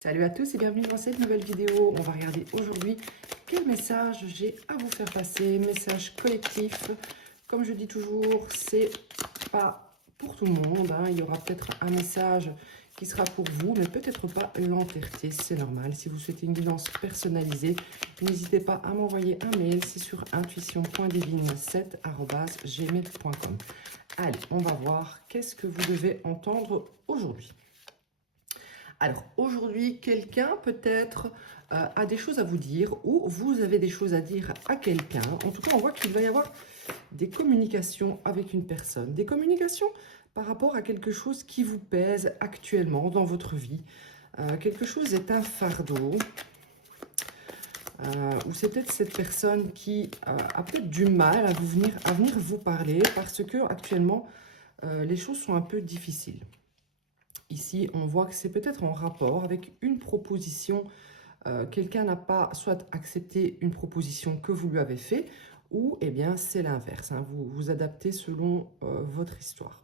Salut à tous et bienvenue dans cette nouvelle vidéo. On va regarder aujourd'hui quel message j'ai à vous faire passer. Message collectif. Comme je dis toujours, c'est pas pour tout le monde, hein. Il y aura peut-être un message qui sera pour vous, mais peut-être pas l'entièreté. C'est normal. Si vous souhaitez une guidance personnalisée, n'hésitez pas à m'envoyer un mail. C'est sur intuition.divine7@gmail.com. Allez, on va voir qu'est-ce que vous devez entendre aujourd'hui. Alors aujourd'hui, quelqu'un peut-être a des choses à vous dire ou vous avez des choses à dire à quelqu'un. En tout cas, on voit qu'il va y avoir des communications avec une personne. Des communications par rapport à quelque chose qui vous pèse actuellement dans votre vie. Quelque chose est un fardeau. Ou c'est peut-être cette personne qui a peut-être du mal à venir vous parler parce que actuellement, les choses sont un peu difficiles. Ici, on voit que c'est peut-être en rapport avec une proposition. Quelqu'un n'a pas soit accepté une proposition que vous lui avez faite, ou eh bien c'est l'inverse, hein. Vous vous adaptez selon votre histoire.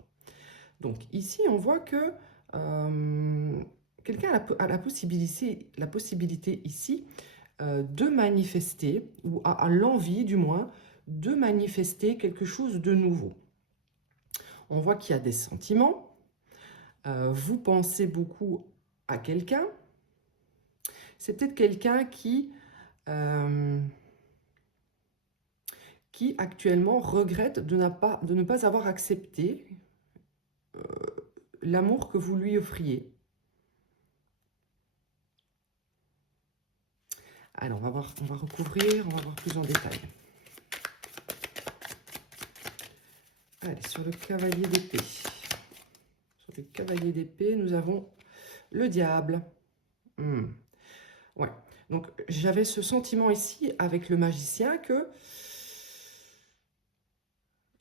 Donc ici, on voit que quelqu'un a la possibilité ici de manifester, ou a l'envie du moins, de manifester quelque chose de nouveau. On voit qu'il y a des sentiments. Vous pensez beaucoup à quelqu'un. C'est peut-être quelqu'un qui actuellement regrette de ne pas avoir accepté l'amour que vous lui offriez. Alors, on va recouvrir, on va voir plus en détail. Allez, sur le cavalier d'épée. Sur le cavalier d'épée, nous avons le diable. Ouais. Donc, j'avais ce sentiment ici avec le magicien que...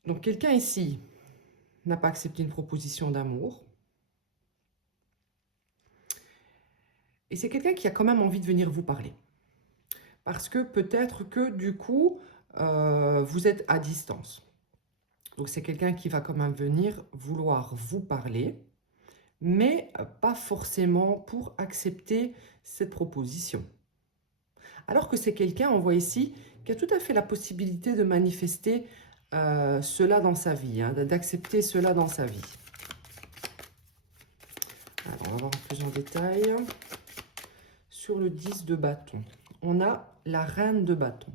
Donc, quelqu'un ici n'a pas accepté une proposition d'amour. Et c'est quelqu'un qui a quand même envie de venir vous parler. Parce que peut-être que du coup, vous êtes à distance. Donc c'est quelqu'un qui va quand même venir vouloir vous parler, mais pas forcément pour accepter cette proposition. Alors que c'est quelqu'un, on voit ici, qui a tout à fait la possibilité de manifester cela dans sa vie, hein, d'accepter cela dans sa vie. Alors, on va voir plus en détail. Sur le 10 de bâton, on a la reine de bâton.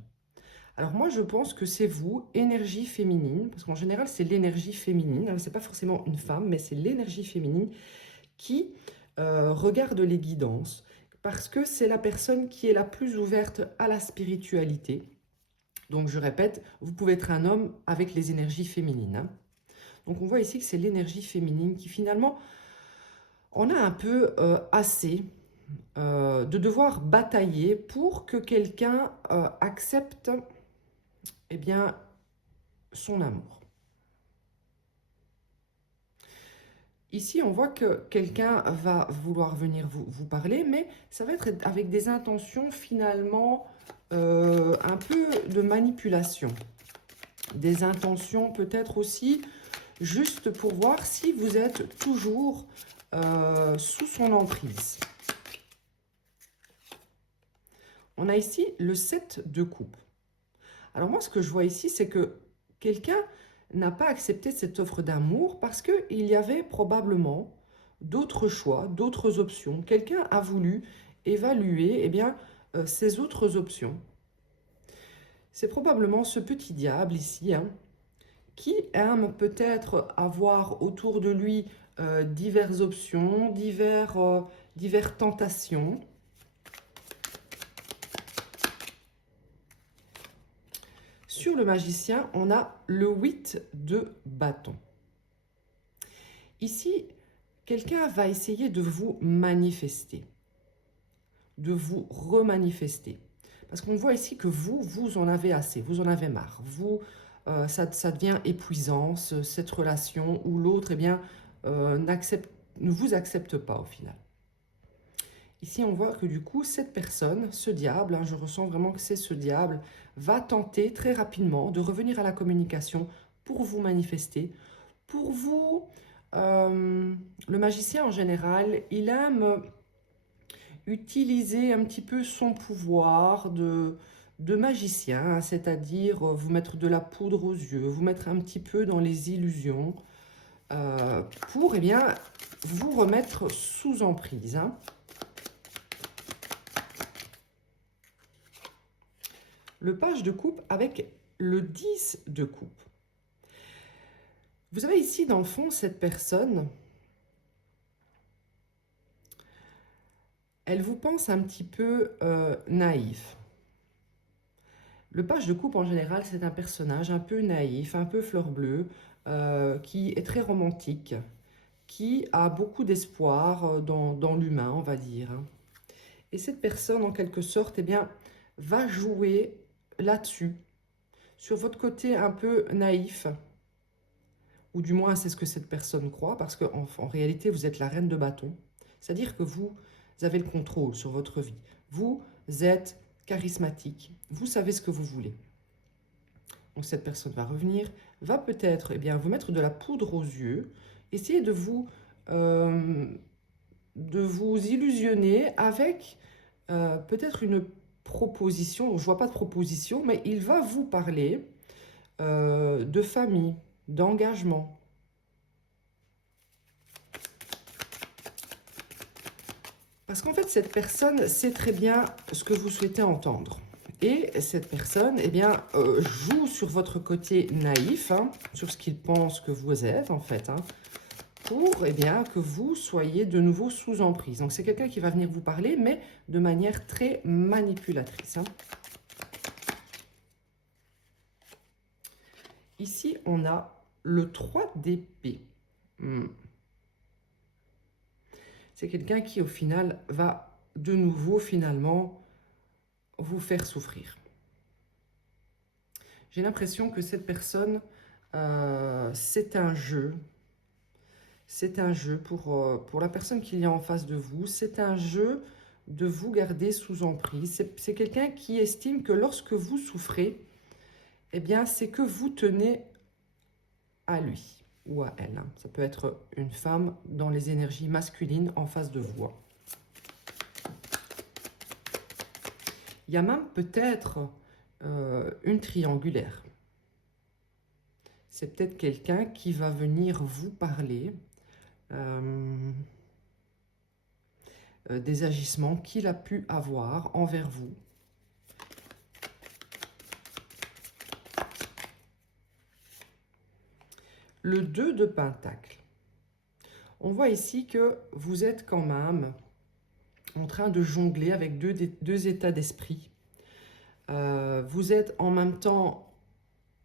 Alors moi, je pense que c'est vous, énergie féminine, parce qu'en général, c'est l'énergie féminine. Ce n'est pas forcément une femme, mais c'est l'énergie féminine qui regarde les guidances, parce que c'est la personne qui est la plus ouverte à la spiritualité. Donc je répète, vous pouvez être un homme avec les énergies féminines, hein. Donc on voit ici que c'est l'énergie féminine qui finalement, on a un peu assez de devoir batailler pour que quelqu'un accepte eh bien, son amour. Ici, on voit que quelqu'un va vouloir venir vous parler, mais ça va être avec des intentions finalement un peu de manipulation. Des intentions peut-être aussi juste pour voir si vous êtes toujours sous son emprise. On a ici le 7 de coupe. Alors moi, ce que je vois ici, c'est que quelqu'un n'a pas accepté cette offre d'amour parce qu'il y avait probablement d'autres choix, d'autres options. Quelqu'un a voulu évaluer eh bien, ces autres options. C'est probablement ce petit diable ici, hein, qui aime peut-être avoir autour de lui diverses options, diverses tentations. Sur le magicien, on a le 8 de bâton. Ici, quelqu'un va essayer de vous manifester, de vous remanifester. Parce qu'on voit ici que vous en avez assez, vous en avez marre. Ça devient épuisant, cette relation où l'autre eh bien, ne vous accepte pas au final. Ici, on voit que du coup, cette personne, ce diable, hein, je ressens vraiment que c'est ce diable, va tenter très rapidement de revenir à la communication pour vous manifester. Pour vous, le magicien en général, il aime utiliser un petit peu son pouvoir de magicien, hein, c'est-à-dire vous mettre de la poudre aux yeux, vous mettre un petit peu dans les illusions, pour eh bien, vous remettre sous emprise. Hein. Le page de coupe avec le 10 de coupe. Vous avez ici, dans le fond, cette personne, elle vous pense un petit peu naïf. Le page de coupe, en général, c'est un personnage un peu naïf, un peu fleur bleue, qui est très romantique, qui a beaucoup d'espoir dans l'humain, on va dire. Et cette personne, en quelque sorte, eh bien, va jouer là-dessus, sur votre côté un peu naïf, ou du moins c'est ce que cette personne croit, parce qu'en réalité, vous êtes la reine de bâton. C'est-à-dire que vous avez le contrôle sur votre vie. Vous êtes charismatique, vous savez ce que vous voulez. Donc cette personne va revenir, va peut-être eh bien, vous mettre de la poudre aux yeux, essayer de vous illusionner avec peut-être une proposition. Je ne vois pas de proposition, mais il va vous parler de famille, d'engagement. Parce qu'en fait, cette personne sait très bien ce que vous souhaitez entendre. Et cette personne, eh bien, joue sur votre côté naïf, hein, sur ce qu'il pense que vous êtes, en fait, hein, pour eh bien, que vous soyez de nouveau sous emprise. Donc, c'est quelqu'un qui va venir vous parler, mais de manière très manipulatrice. Hein. Ici, on a le 3 d'épée. C'est quelqu'un qui, au final, va de nouveau, finalement, vous faire souffrir. J'ai l'impression que cette personne, c'est un jeu. C'est un jeu pour la personne qu'il y a en face de vous. C'est un jeu de vous garder sous emprise. C'est quelqu'un qui estime que lorsque vous souffrez, eh bien, c'est que vous tenez à lui ou à elle. Ça peut être une femme dans les énergies masculines en face de vous. Il y a même peut-être une triangulaire. C'est peut-être quelqu'un qui va venir vous parler des agissements qu'il a pu avoir envers vous. Le 2 de Pentacle. On voit ici que vous êtes quand même en train de jongler avec deux états d'esprit. Vous êtes en même temps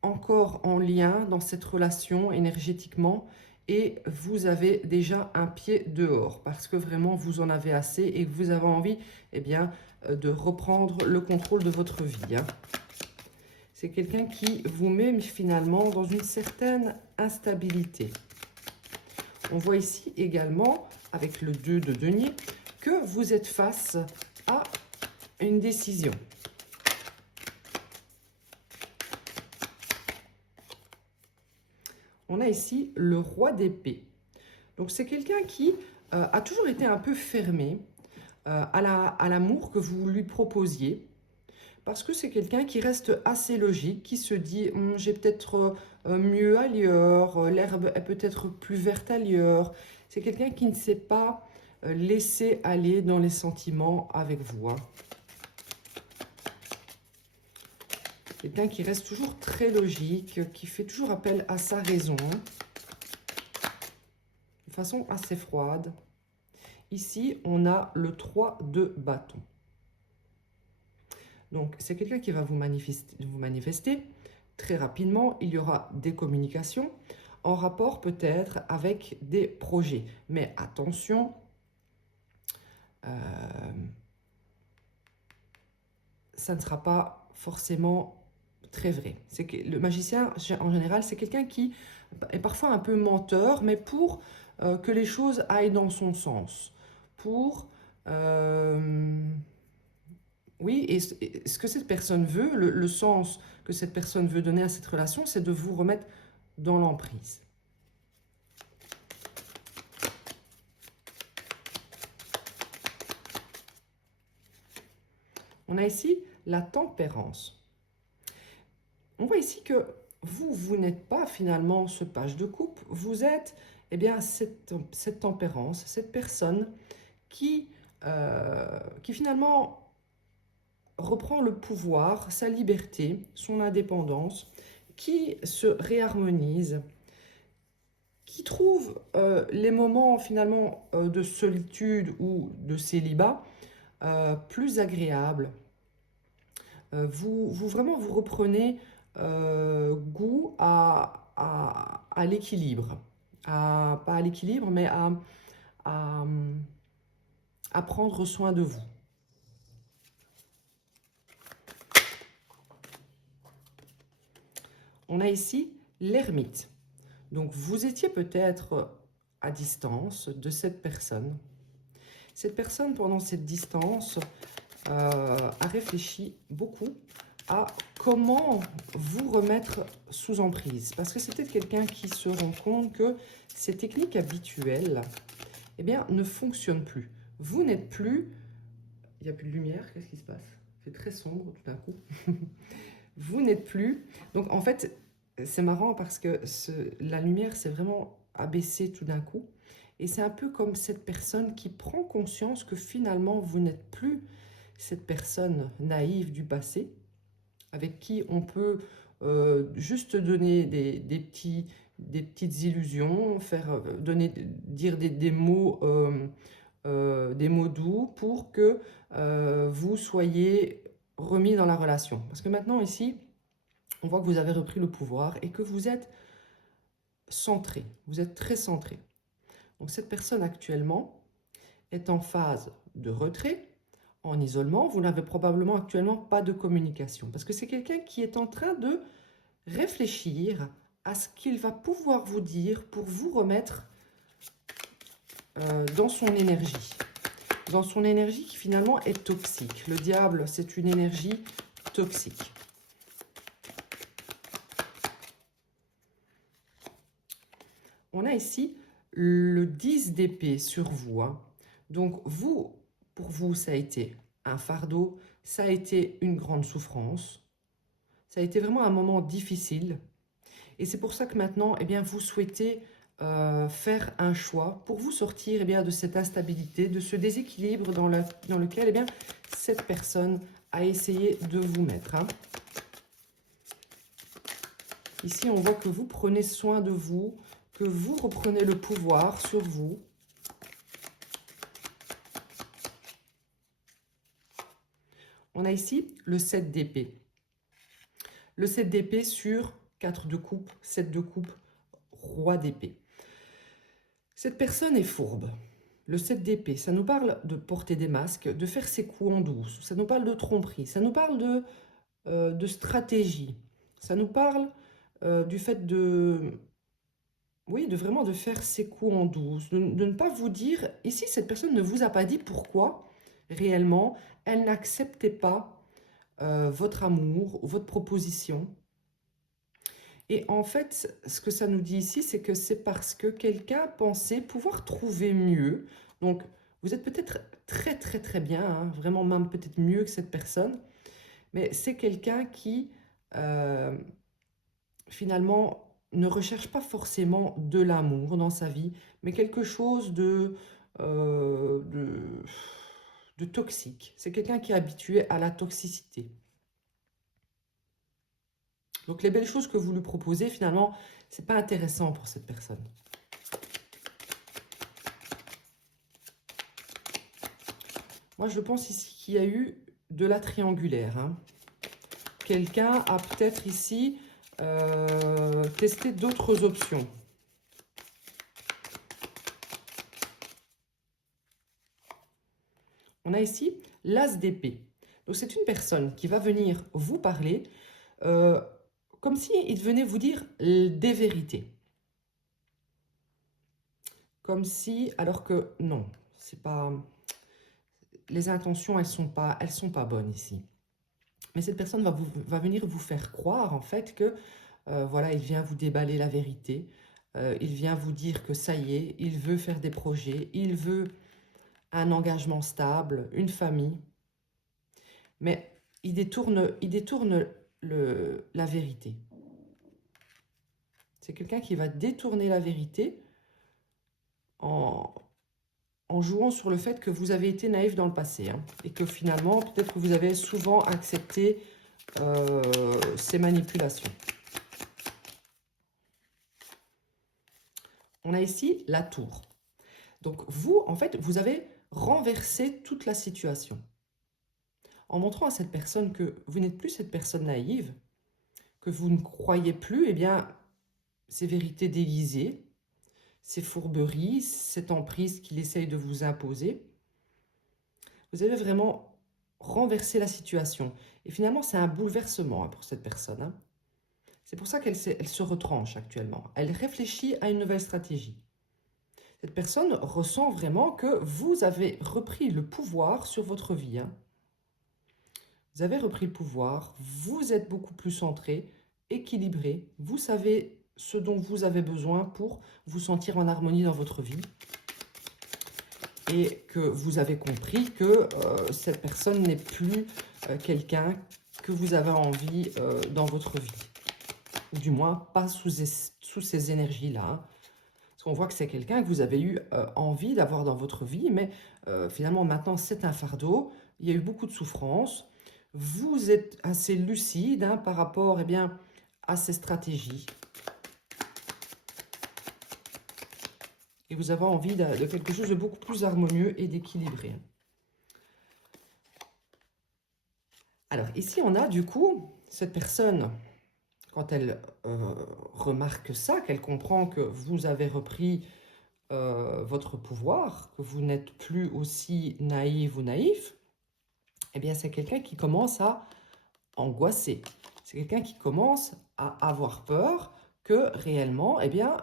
encore en lien dans cette relation énergétiquement et vous avez déjà un pied dehors parce que vraiment vous en avez assez et que vous avez envie eh bien, de reprendre le contrôle de votre vie. Hein. C'est quelqu'un qui vous met finalement dans une certaine instabilité. On voit ici également, avec le 2 de denier, que vous êtes face à une décision. On a ici le roi d'épée. Donc c'est quelqu'un qui a toujours été un peu fermé à l'amour que vous lui proposiez. Parce que c'est quelqu'un qui reste assez logique, qui se dit j'ai peut-être mieux ailleurs, l'herbe est peut-être plus verte ailleurs. C'est quelqu'un qui ne sait pas laisser aller dans les sentiments avec vous. Hein. Quelqu'un qui reste toujours très logique, qui fait toujours appel à sa raison, hein, de façon assez froide. Ici, on a le 3 de bâton. Donc, c'est quelqu'un qui va vous manifester très rapidement. Il y aura des communications en rapport peut-être avec des projets. Mais attention, ça ne sera pas forcément très vrai. C'est que le magicien, en général, c'est quelqu'un qui est parfois un peu menteur, mais pour que les choses aillent dans son sens. Pour... oui, et ce que cette personne veut, le sens que cette personne veut donner à cette relation, c'est de vous remettre dans l'emprise. On a ici la tempérance. On voit ici que vous n'êtes pas finalement ce page de coupe, vous êtes eh bien, cette tempérance, cette personne qui finalement reprend le pouvoir, sa liberté, son indépendance, qui se réharmonise, qui trouve les moments finalement de solitude ou de célibat plus agréables. Vraiment, vous reprenez goût à l'équilibre. Pas à l'équilibre, mais à, à prendre soin de vous. On a ici l'ermite. Donc, vous étiez peut-être à distance de cette personne. Cette personne, pendant cette distance, a réfléchi beaucoup à comment vous remettre sous emprise. Parce que c'est peut-être quelqu'un qui se rend compte que ces techniques habituelles eh bien, ne fonctionnent plus. Vous n'êtes plus... Il n'y a plus de lumière, qu'est-ce qui se passe? C'est très sombre tout d'un coup. Vous n'êtes plus... Donc en fait, c'est marrant parce que la lumière s'est vraiment abaissée tout d'un coup. Et c'est un peu comme cette personne qui prend conscience que finalement, vous n'êtes plus cette personne naïve du passé, avec qui on peut juste donner des petites illusions, dire des mots doux pour que vous soyez remis dans la relation. Parce que maintenant ici, on voit que vous avez repris le pouvoir et que vous êtes centré, vous êtes très centré. Donc cette personne actuellement est en phase de retrait, en isolement. Vous n'avez probablement actuellement pas de communication parce que c'est quelqu'un qui est en train de réfléchir à ce qu'il va pouvoir vous dire pour vous remettre dans son énergie. Dans son énergie qui finalement est toxique. Le diable, c'est une énergie toxique. On a ici le 10 d'épée sur vous. Hein. Donc vous, pour vous, ça a été un fardeau, ça a été une grande souffrance, ça a été vraiment un moment difficile. Et c'est pour ça que maintenant, eh bien, vous souhaitez faire un choix pour vous sortir eh bien, de cette instabilité, de ce déséquilibre dans lequel eh bien, cette personne a essayé de vous mettre. Hein. Ici, on voit que vous prenez soin de vous, que vous reprenez le pouvoir sur vous. On a ici le 7 d'épée. Le 7 d'épée sur 4 de coupe, 7 de coupe, roi d'épée. Cette personne est fourbe. Le 7 d'épée, ça nous parle de porter des masques, de faire ses coups en douce. Ça nous parle de tromperie, ça nous parle de stratégie. Ça nous parle du fait oui, de vraiment de faire ses coups en douce, de ne pas vous dire... Ici, cette personne ne vous a pas dit pourquoi, réellement, elle n'acceptait pas votre amour, votre proposition. Et en fait, ce que ça nous dit ici, c'est que c'est parce que quelqu'un pensait pouvoir trouver mieux. Donc, vous êtes peut-être très très très bien, hein, vraiment même peut-être mieux que cette personne, mais c'est quelqu'un qui, finalement, ne recherche pas forcément de l'amour dans sa vie, mais quelque chose euh, de, de toxique. C'est quelqu'un qui est habitué à la toxicité. Donc les belles choses que vous lui proposez, finalement, c'est pas intéressant pour cette personne. Moi, je pense ici qu'il y a eu de la triangulaire. Hein. Quelqu'un a peut-être ici testé d'autres options. On a ici l'as d'épée. Donc c'est une personne qui va venir vous parler comme s'il venait vous dire des vérités. Comme si, alors que non, c'est pas... Les intentions, elles sont pas bonnes ici. Mais cette personne va venir vous faire croire en fait que, voilà, il vient vous déballer la vérité. Il vient vous dire que ça y est, il veut faire des projets, il veut un engagement stable, une famille. mais il détourne la vérité. C'est quelqu'un qui va détourner la vérité en jouant sur le fait que vous avez été naïf dans le passé, hein, et que finalement, peut-être que vous avez souvent accepté ces manipulations. On a ici la tour. Donc vous, en fait, vous avez renversé toute la situation. En montrant à cette personne que vous n'êtes plus cette personne naïve, que vous ne croyez plus, eh bien, ces vérités déguisées, ces fourberies, cette emprise qu'il essaye de vous imposer. Vous avez vraiment renversé la situation. Et finalement, c'est un bouleversement, hein, pour cette personne, hein. C'est pour ça qu'elle se retranche actuellement. Elle réfléchit à une nouvelle stratégie. Cette personne ressent vraiment que vous avez repris le pouvoir sur votre vie, hein. Vous avez repris le pouvoir, vous êtes beaucoup plus centré, équilibré, vous savez ce dont vous avez besoin pour vous sentir en harmonie dans votre vie. Et que vous avez compris que cette personne n'est plus quelqu'un que vous avez envie dans votre vie. Ou du moins, pas sous ces énergies-là, hein. Parce qu'on voit que c'est quelqu'un que vous avez eu envie d'avoir dans votre vie, mais finalement, maintenant, c'est un fardeau. Il y a eu beaucoup de souffrance. Vous êtes assez lucide, hein, par rapport, eh bien, à ces stratégies. Et vous avez envie de quelque chose de beaucoup plus harmonieux et d'équilibré. Alors, ici, on a du coup cette personne, quand elle remarque ça, qu'elle comprend que vous avez repris votre pouvoir, que vous n'êtes plus aussi naïve ou naïf, eh bien, c'est quelqu'un qui commence à angoisser. C'est quelqu'un qui commence à avoir peur que réellement, eh bien,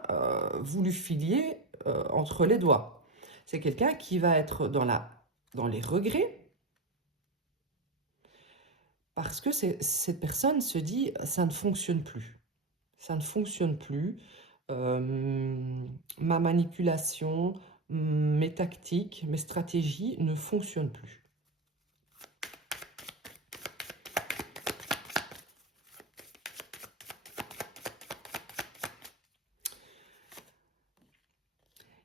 vous lui filiez entre les doigts. C'est quelqu'un qui va être dans les regrets, parce que cette personne se dit, ça ne fonctionne plus. Ça ne fonctionne plus. Ma manipulation, mes tactiques, mes stratégies ne fonctionnent plus.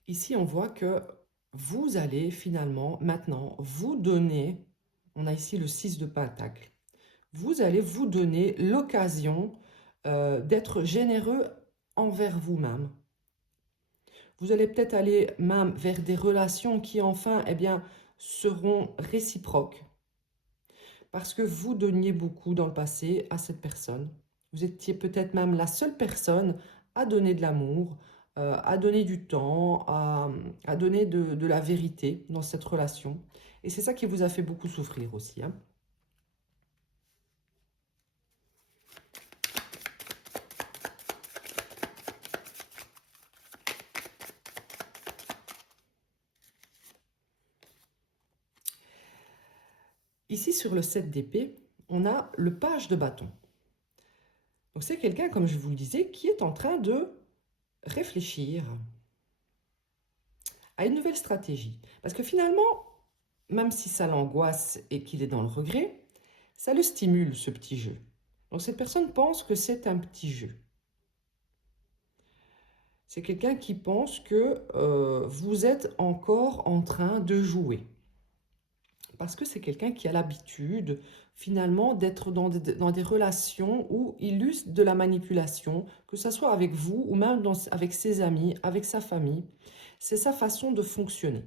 Ici, on voit que vous allez finalement, maintenant, vous donner, on a ici le 6 de Pentacle, vous allez vous donner l'occasion d'être généreux envers vous-même. Vous allez peut-être aller même vers des relations qui, enfin, eh bien, seront réciproques. Parce que vous donniez beaucoup dans le passé à cette personne. Vous étiez peut-être même la seule personne à donner de l'amour, à donner du temps, à donner de la vérité dans cette relation. Et c'est ça qui vous a fait beaucoup souffrir aussi, hein. Ici, sur le 7 d'épée, on a le page de bâton. Donc c'est quelqu'un, comme je vous le disais, qui est en train de réfléchir à une nouvelle stratégie. Parce que finalement, même si ça l'angoisse et qu'il est dans le regret, ça le stimule, ce petit jeu. Donc cette personne pense que c'est un petit jeu. C'est quelqu'un qui pense que vous êtes encore en train de jouer. Parce que c'est quelqu'un qui a l'habitude, finalement, d'être dans des relations où il use de la manipulation, que ce soit avec vous ou même avec ses amis, avec sa famille. C'est sa façon de fonctionner.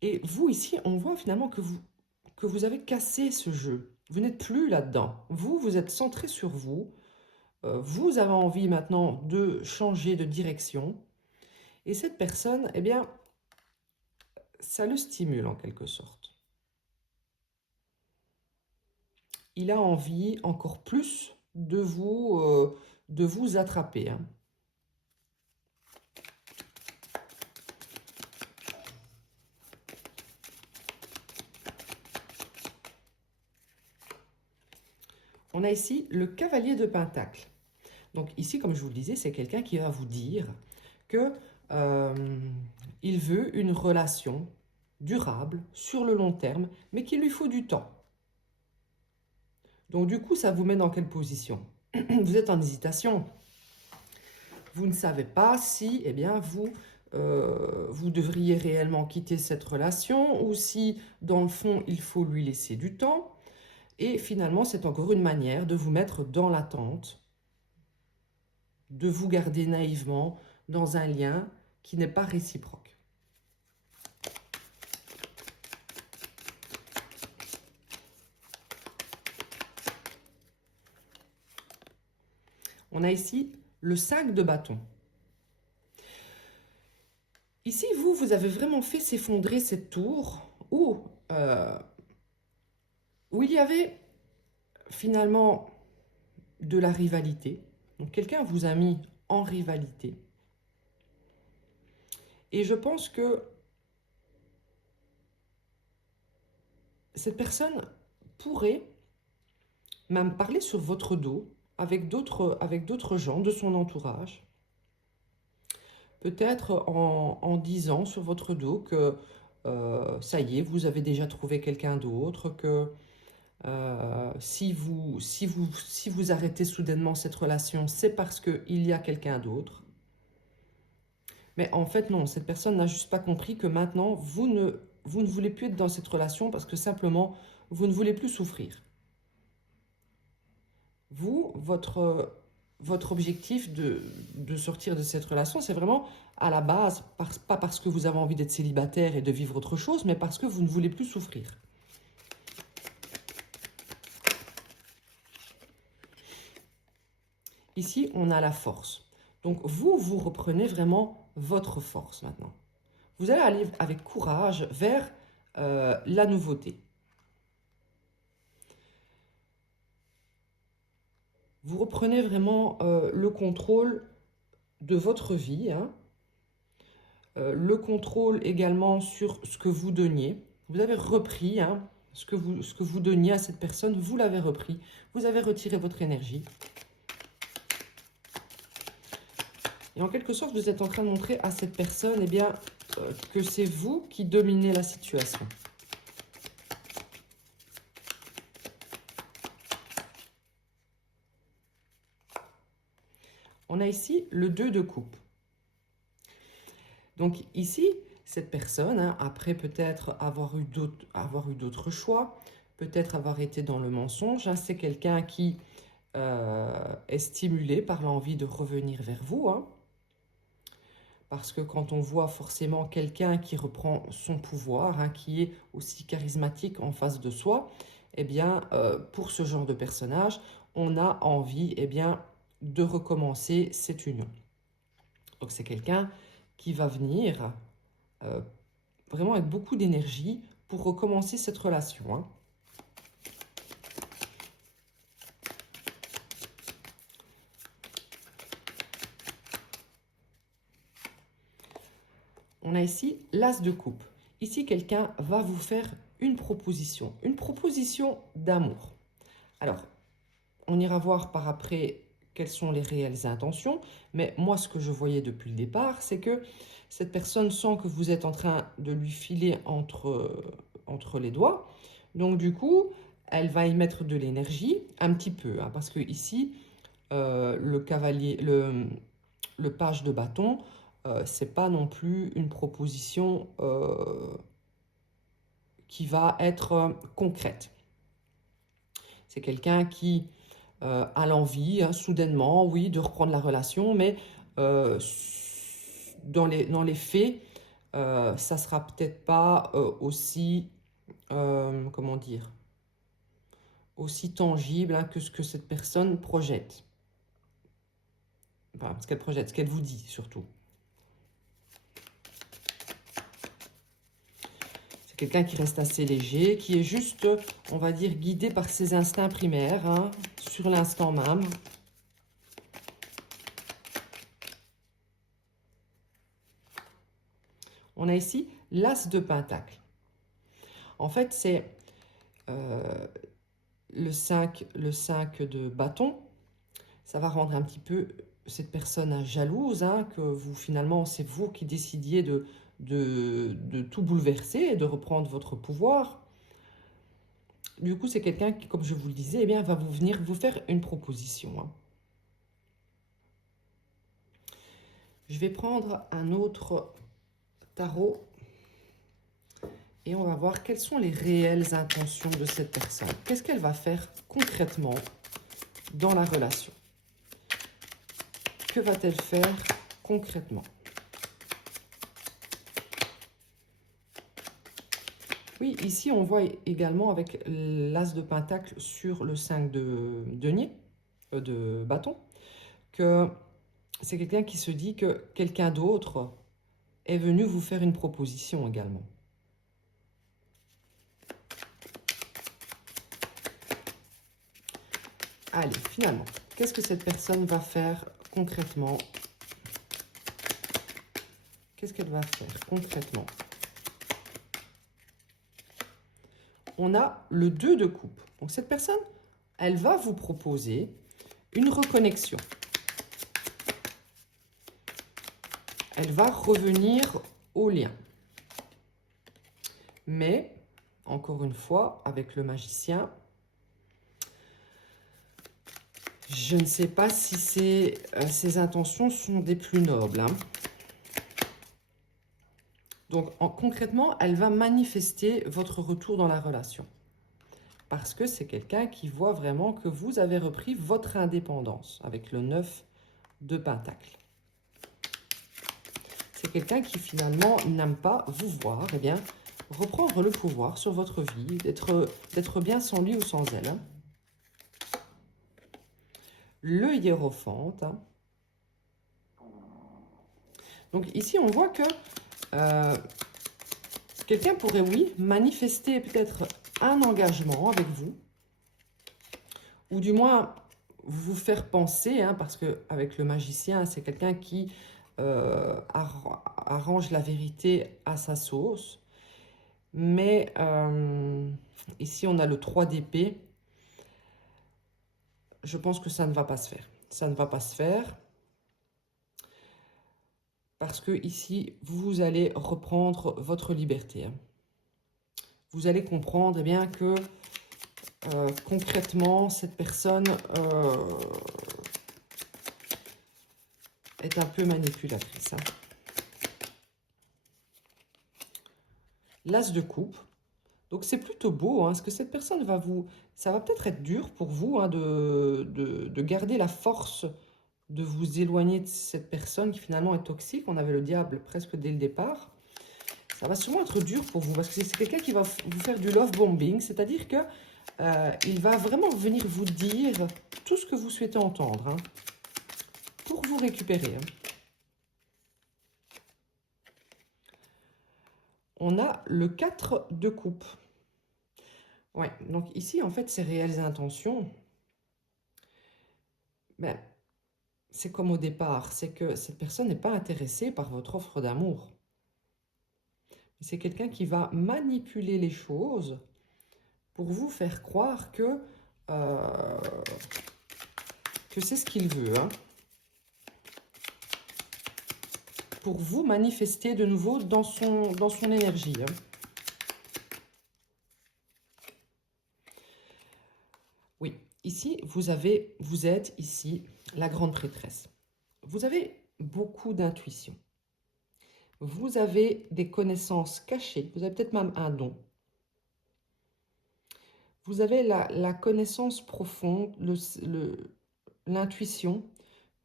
Et vous, ici, on voit finalement que vous avez cassé ce jeu. Vous n'êtes plus là-dedans. Vous êtes centré sur vous. Vous avez envie maintenant de changer de direction. Et cette personne, eh bien, ça le stimule en quelque sorte. Il a envie encore plus de vous attraper, hein. On a ici le cavalier de Pentacle. Donc ici, comme je vous le disais, c'est quelqu'un qui va vous dire que il veut une relation durable, sur le long terme, mais qu'il lui faut du temps. Donc du coup, ça vous met dans quelle position? Vous êtes en hésitation. Vous ne savez pas si, eh bien, vous devriez réellement quitter cette relation ou si, dans le fond, il faut lui laisser du temps. Et finalement, c'est encore une manière de vous mettre dans l'attente, de vous garder naïvement dans un lien qui n'est pas réciproque. On a ici le 5 de bâton. Ici, vous avez vraiment fait s'effondrer cette tour où il y avait finalement de la rivalité. Donc quelqu'un vous a mis en rivalité. Et je pense que cette personne pourrait même parler sur votre dos avec d'autres gens de son entourage. Peut-être en disant sur votre dos que ça y est, vous avez déjà trouvé quelqu'un d'autre, que si vous arrêtez soudainement cette relation, c'est parce qu'il y a quelqu'un d'autre. Mais en fait, non, cette personne n'a juste pas compris que maintenant, vous ne voulez plus être dans cette relation parce que simplement, vous ne voulez plus souffrir. Vous, votre objectif de sortir de cette relation, c'est vraiment à la base, pas parce que vous avez envie d'être célibataire et de vivre autre chose, mais parce que vous ne voulez plus souffrir. Ici, on a la force. Donc, vous reprenez vraiment votre force maintenant. Vous allez aller avec courage vers la nouveauté. Vous reprenez vraiment le contrôle de votre vie, hein. Le contrôle également sur ce que vous donniez. Vous avez repris hein, ce que vous donniez à cette personne, vous l'avez repris. Vous avez retiré votre énergie. Et en quelque sorte, vous êtes en train de montrer à cette personne eh bien, que c'est vous qui dominez la situation. On a ici le 2 de coupe. Donc ici, cette personne, hein, après peut-être avoir eu d'autres choix, peut-être avoir été dans le mensonge, hein, c'est quelqu'un qui est stimulé par l'envie de revenir vers vous. Hein, parce que quand on voit forcément quelqu'un qui reprend son pouvoir, hein, qui est aussi charismatique en face de soi, eh bien, pour ce genre de personnage, on a envie eh bien, de recommencer cette union. Donc c'est quelqu'un qui va venir vraiment avec beaucoup d'énergie pour recommencer cette relation. Hein. On a ici l'as de coupe. Ici, quelqu'un va vous faire une proposition d'amour. Alors, on ira voir par après quelles sont les réelles intentions, mais moi, ce que je voyais depuis le départ, c'est que cette personne sent que vous êtes en train de lui filer entre les doigts. Donc, du coup, elle va y mettre de l'énergie, un petit peu, hein, parce que ici, le cavalier, le page de bâton, c'est pas non plus une proposition qui va être concrète. C'est quelqu'un qui a l'envie, hein, soudainement, oui, de reprendre la relation, mais dans les faits, ça sera peut-être pas aussi, comment dire, aussi tangible hein, que ce que cette personne projette. Enfin, ce qu'elle projette, ce qu'elle vous dit surtout. C'est quelqu'un qui reste assez léger, qui est juste, on va dire, guidé par ses instincts primaires, hein, sur l'instant même. On a ici l'as de pentacle. En fait, c'est le 5 de bâton. Ça va rendre un petit peu cette personne jalouse, hein, que vous, finalement, c'est vous qui décidiez de de tout bouleverser et de reprendre votre pouvoir. Du coup, c'est quelqu'un qui, comme je vous le disais, eh bien, va venir vous faire une proposition. Hein. Je vais prendre un autre tarot et on va voir quelles sont les réelles intentions de cette personne. Qu'est-ce qu'elle va faire concrètement dans la relation? Que va-t-elle faire concrètement? Oui, ici, on voit également avec l'as de pentacle sur le 5 de denier, de bâton, que c'est quelqu'un qui se dit que quelqu'un d'autre est venu vous faire une proposition également. Allez, finalement, qu'est-ce que cette personne va faire concrètement? Qu'est-ce qu'elle va faire concrètement? On a le 2 de coupe. Donc cette personne, elle va vous proposer une reconnexion. Elle va revenir au lien. Mais, encore une fois, avec le magicien, je ne sais pas si ses intentions sont des plus nobles. Hein. Donc, concrètement, elle va manifester votre retour dans la relation. Parce que c'est quelqu'un qui voit vraiment que vous avez repris votre indépendance avec le 9 de pentacle. C'est quelqu'un qui finalement n'aime pas vous voir, eh bien, reprendre le pouvoir sur votre vie, d'être bien sans lui ou sans elle. Hein. Le hiérophante. Hein. Donc ici, on voit que quelqu'un pourrait, oui, manifester peut-être un engagement avec vous, ou du moins vous faire penser, hein, parce qu'avec le magicien, c'est quelqu'un qui arrange la vérité à sa sauce. Mais ici, on a le 3 d'épée. Je pense que ça ne va pas se faire. Ça ne va pas se faire. Parce que ici, vous allez reprendre votre liberté. Hein. Vous allez comprendre eh bien, que concrètement, cette personne est un peu manipulatrice. Hein. L'as de coupe. Donc c'est plutôt beau, hein, parce que cette personne va vous... Ça va peut-être être dur pour vous hein, de garder la force de vous éloigner de cette personne qui finalement est toxique. On avait le diable presque dès le départ. Ça va sûrement être dur pour vous, parce que c'est quelqu'un qui va vous faire du love bombing, c'est-à-dire que il va vraiment venir vous dire tout ce que vous souhaitez entendre, hein, pour vous récupérer. Hein. On a le 4 de coupe. Ouais, donc ici, en fait, ces réelles intentions, ben, c'est comme au départ, c'est que cette personne n'est pas intéressée par votre offre d'amour. C'est quelqu'un qui va manipuler les choses pour vous faire croire que c'est ce qu'il veut. Hein. Pour vous manifester de nouveau dans son énergie. Hein. Oui, ici, vous êtes ici la grande prêtresse. Vous avez beaucoup d'intuition. Vous avez des connaissances cachées. Vous avez peut-être même un don. Vous avez la connaissance profonde, l'intuition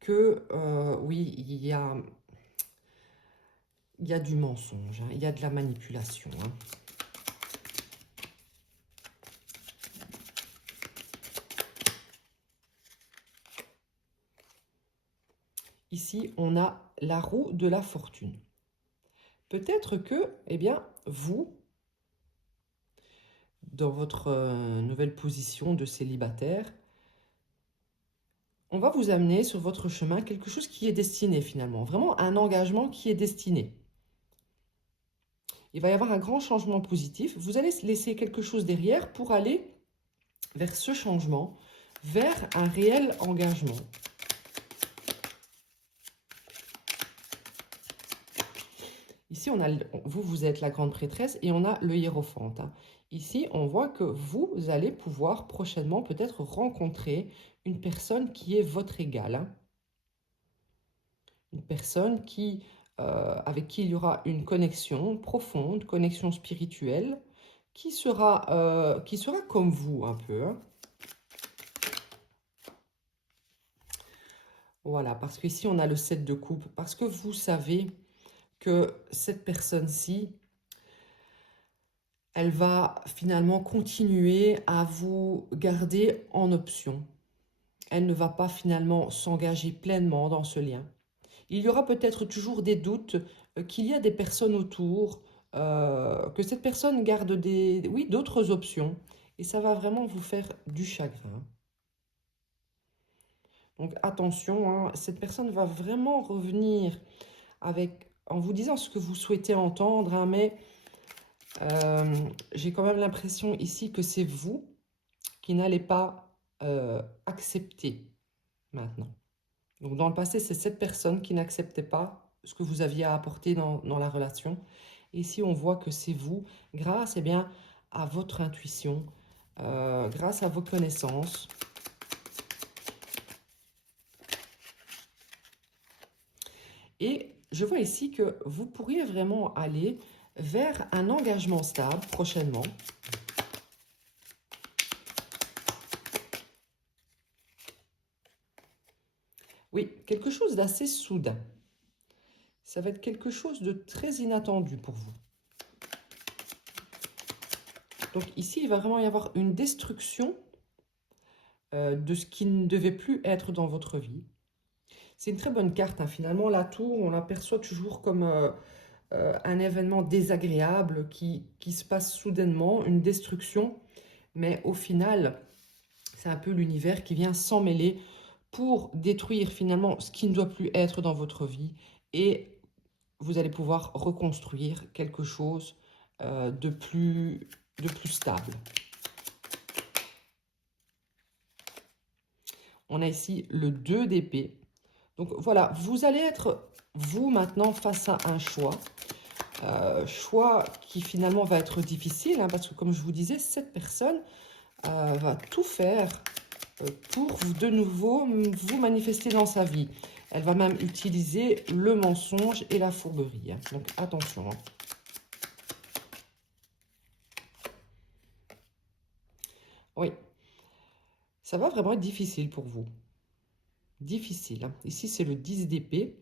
que, oui, il y a du mensonge, hein, il y a de la manipulation. Hein. Ici, on a la roue de la fortune. Peut-être que, eh bien, vous, dans votre nouvelle position de célibataire, on va vous amener sur votre chemin quelque chose qui est destiné finalement, vraiment un engagement qui est destiné. Il va y avoir un grand changement positif. Vous allez laisser quelque chose derrière pour aller vers ce changement, vers un réel engagement. Ici, ici, on a vous, vous êtes la grande prêtresse et on a le hiérophante. Hein. Ici, on voit que vous allez pouvoir prochainement peut-être rencontrer une personne qui est votre égale. Hein. Une personne qui, avec qui il y aura une connexion profonde, connexion spirituelle, qui sera comme vous un peu. Hein. Voilà, parce qu'ici, on a le 7 de coupe. Parce que vous savez que cette personne-ci, elle va finalement continuer à vous garder en option. Elle ne va pas finalement s'engager pleinement dans ce lien. Il y aura peut-être toujours des doutes qu'il y a des personnes autour, que cette personne garde oui, d'autres options. Et ça va vraiment vous faire du chagrin. Donc attention, hein, cette personne va vraiment revenir en vous disant ce que vous souhaitez entendre, hein, mais j'ai quand même l'impression ici que c'est vous qui n'allez pas accepter maintenant. Donc dans le passé, c'est cette personne qui n'acceptait pas ce que vous aviez à apporter dans la relation. Et ici, on voit que c'est vous, grâce bien, à votre intuition, grâce à vos connaissances. Et je vois ici que vous pourriez vraiment aller vers un engagement stable prochainement. Oui, quelque chose d'assez soudain. Ça va être quelque chose de très inattendu pour vous. Donc ici, il va vraiment y avoir une destruction de ce qui ne devait plus être dans votre vie. C'est une très bonne carte. Hein. Finalement, la tour, on l'aperçoit toujours comme un événement désagréable qui se passe soudainement, une destruction. Mais au final, c'est un peu l'univers qui vient s'en mêler pour détruire finalement ce qui ne doit plus être dans votre vie. Et vous allez pouvoir reconstruire quelque chose de plus stable. On a ici le 2 d'épée. Donc voilà, vous allez être, vous, maintenant, face à un choix. Choix qui finalement va être difficile, hein, parce que comme je vous disais, cette personne va tout faire pour de nouveau vous manifester dans sa vie. Elle va même utiliser le mensonge et la fourberie. Hein. Donc attention. Hein. Oui, ça va vraiment être difficile pour vous. Difficile. Hein. Ici, c'est le 10 d'épée.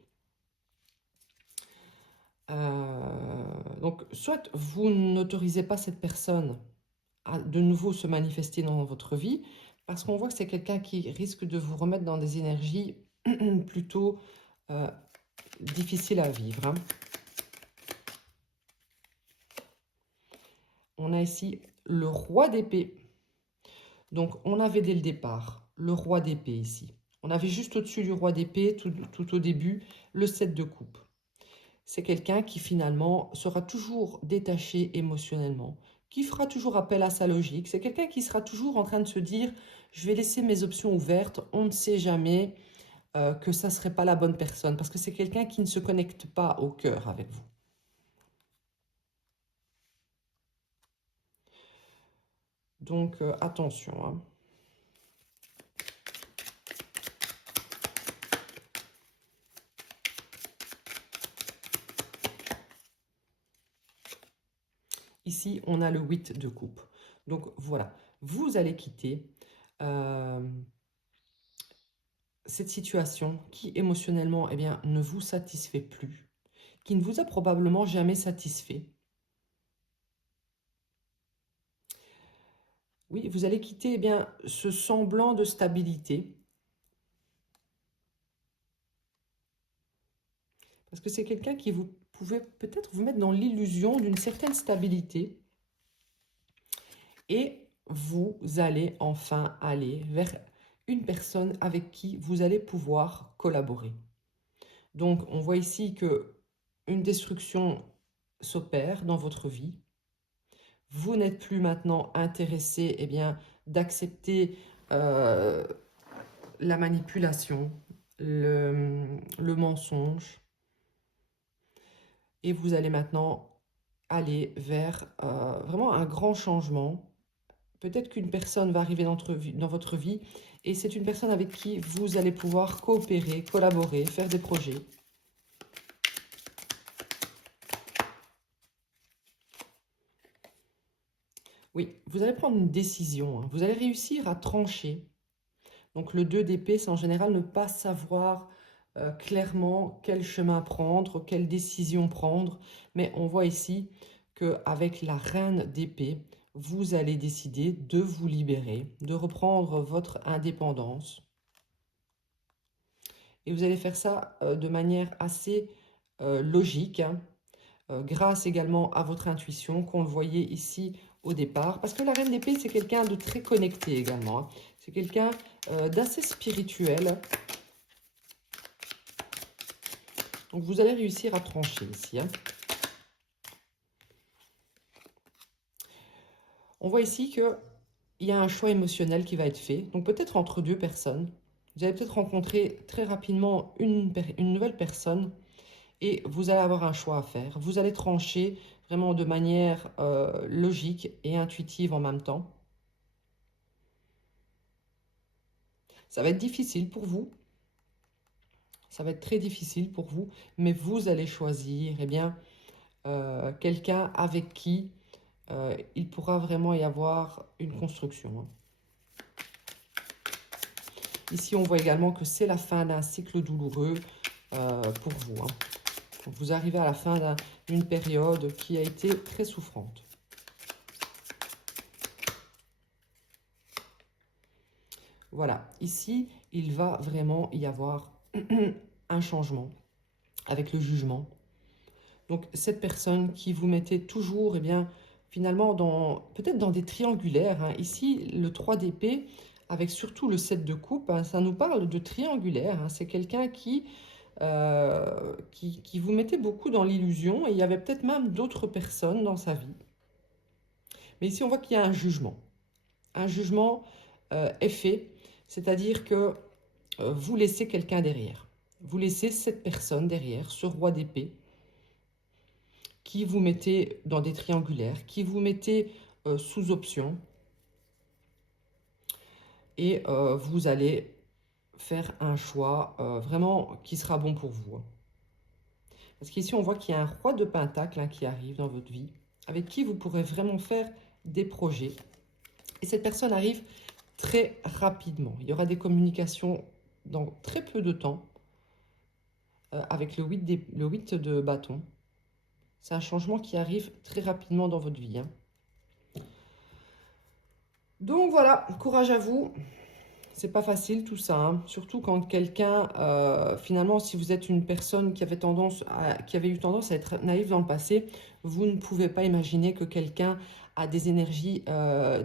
Donc, soit vous n'autorisez pas cette personne à de nouveau se manifester dans votre vie, parce qu'on voit que c'est quelqu'un qui risque de vous remettre dans des énergies plutôt difficiles à vivre. Hein. On a ici le roi d'épée. Donc, on avait dès le départ le roi d'épée ici. On avait juste au-dessus du roi d'épée, tout au début, le 7 de coupe. C'est quelqu'un qui finalement sera toujours détaché émotionnellement, qui fera toujours appel à sa logique. C'est quelqu'un qui sera toujours en train de se dire « je vais laisser mes options ouvertes, on ne sait jamais que ça ne serait pas la bonne personne ». Parce que c'est quelqu'un qui ne se connecte pas au cœur avec vous. Donc attention. Hein. Ici, on a le 8 de coupe. Donc voilà, vous allez quitter cette situation qui émotionnellement eh bien, ne vous satisfait plus, qui ne vous a probablement jamais satisfait. Oui, vous allez quitter eh bien, ce semblant de stabilité. Parce que c'est quelqu'un qui vous pouvez peut-être vous mettre dans l'illusion d'une certaine stabilité. Et vous allez enfin aller vers une personne avec qui vous allez pouvoir collaborer. Donc, on voit ici que une destruction s'opère dans votre vie. Vous n'êtes plus maintenant intéressé eh bien, d'accepter la manipulation, le mensonge. Et vous allez maintenant aller vers vraiment un grand changement. Peut-être qu'une personne va arriver dans votre vie et c'est une personne avec qui vous allez pouvoir coopérer, collaborer, faire des projets. Oui, vous allez prendre une décision, hein. Vous allez réussir à trancher. Donc le 2 d'épée, c'est en général ne pas savoir clairement quel chemin prendre, quelle décision prendre. Mais on voit ici qu'avec la reine d'épée, vous allez décider de vous libérer, de reprendre votre indépendance. Et vous allez faire ça de manière assez logique, hein, grâce également à votre intuition, qu'on le voyait ici au départ. Parce que la reine d'épée, c'est quelqu'un de très connecté également, hein. C'est quelqu'un d'assez spirituel. Donc vous allez réussir à trancher ici, hein. On voit ici qu'il y a un choix émotionnel qui va être fait. Donc peut-être entre deux personnes. Vous allez peut-être rencontrer très rapidement une nouvelle personne et vous allez avoir un choix à faire. Vous allez trancher vraiment de manière logique et intuitive en même temps. Ça va être difficile pour vous. Ça va être très difficile pour vous, mais vous allez choisir quelqu'un avec qui il pourra vraiment y avoir une construction, hein. Ici, on voit également que c'est la fin d'un cycle douloureux pour vous, hein. Vous arrivez à la fin d'une période qui a été très souffrante. Voilà, ici, il va vraiment y avoir un changement avec le jugement. Donc, cette personne qui vous mettait toujours, finalement, peut-être dans des triangulaires, hein. Ici, le 3 d'épée, avec surtout le 7 de coupe, hein, ça nous parle de triangulaire, hein. C'est quelqu'un qui vous mettait beaucoup dans l'illusion et il y avait peut-être même d'autres personnes dans sa vie. Mais ici, on voit qu'il y a un jugement. Un jugement est fait, c'est-à-dire que vous laissez quelqu'un derrière. Vous laissez cette personne derrière, ce roi d'épée, qui vous mettez dans des triangulaires, qui vous mettez sous option. Et vous allez faire un choix vraiment qui sera bon pour vous. Parce qu'ici, on voit qu'il y a un roi de pentacle, hein, qui arrive dans votre vie, avec qui vous pourrez vraiment faire des projets. Et cette personne arrive très rapidement. Il y aura des communications dans très peu de temps avec le 8 de bâton. C'est un changement qui arrive très rapidement dans votre vie, hein. Donc voilà, courage à vous. C'est pas facile tout ça, hein. Surtout quand quelqu'un, finalement, si vous êtes une personne qui avait eu tendance à être naïve dans le passé, vous ne pouvez pas imaginer que quelqu'un a des énergies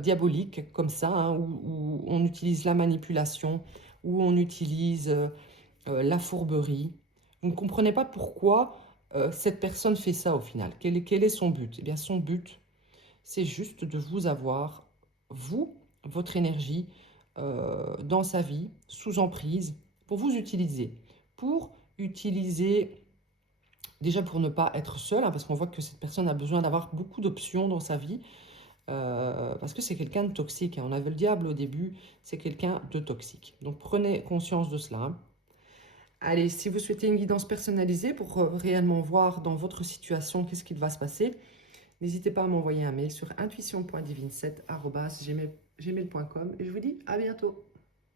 diaboliques comme ça, hein, où on utilise la manipulation, où on utilise la fourberie. Vous ne comprenez pas pourquoi cette personne fait ça au final. Quel est son but? Eh bien, son but, c'est juste de vous avoir, vous, votre énergie, dans sa vie, sous emprise, pour vous utiliser. Déjà pour ne pas être seul, hein, parce qu'on voit que cette personne a besoin d'avoir beaucoup d'options dans sa vie, parce que c'est quelqu'un de toxique, hein. On avait le diable au début, c'est quelqu'un de toxique. Donc prenez conscience de cela, hein. Allez, si vous souhaitez une guidance personnalisée pour réellement voir dans votre situation qu'est-ce qu'il va se passer, n'hésitez pas à m'envoyer un mail sur intuition.divine7@gmail.com et je vous dis à bientôt.